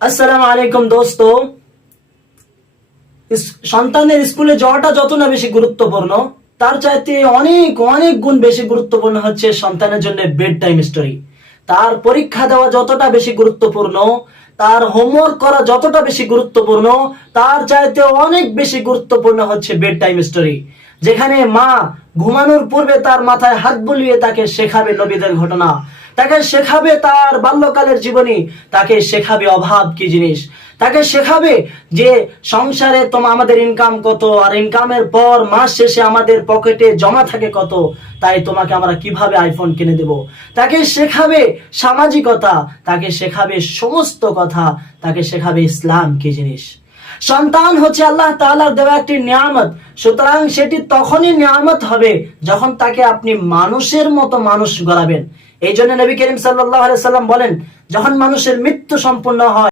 আসসালামু আলাইকুম দোস্ত। সন্তানের স্কুলে যাওয়াটা যত না বেশি গুরুত্বপূর্ণ, তার চাইতে অনেক অনেক গুণ বেশি গুরুত্বপূর্ণ হচ্ছে সন্তানের জন্য বেড টাইম স্টোরি। তার পরীক্ষা দেওয়া যতটা বেশি গুরুত্বপূর্ণ, তার হোমওয়ার্ক করা যতটা বেশি গুরুত্বপূর্ণ, তার চাইতে অনেক বেশি গুরুত্বপূর্ণ হচ্ছে বেড টাইম স্টোরি। যেখানে মা ঘুমানোর পূর্বে তার মাথায় হাত বুলিয়ে তাকে শেখাবে নবীদের ঘটনা, তাকে শেখাবে তার বাল্যকালের জীবনী, তাকে শেখাবে অভাব কি জিনিস, তাকে শেখাবে যে সংসারে আমাদের ইনকাম কত, আর ইনকামের পর মাস শেষে আমাদের পকেটে জমা থাকে কত, তাই তোমাকে আমরা কিভাবে আইফোন কিনে দেব। তাকে শেখাবে সামাজিকতা, তাকে শেখাবে সমস্ত কথা, তাকে শেখাবে ইসলাম কি জিনিস। সন্তান হচ্ছে আল্লাহ তাআলার দেওয়া একটি নিয়ামত, সুতরাং সেটি তখনই নিয়ামত হবে যখন তাকে আপনি মানুষের মতো মানুষ গড়াবেন। এই জন্য নবী করিম সাল্লাল্লাহু আলাইহি সাল্লাম বলেন, যখন মানুষের মৃত্যু সম্পূর্ণ হয়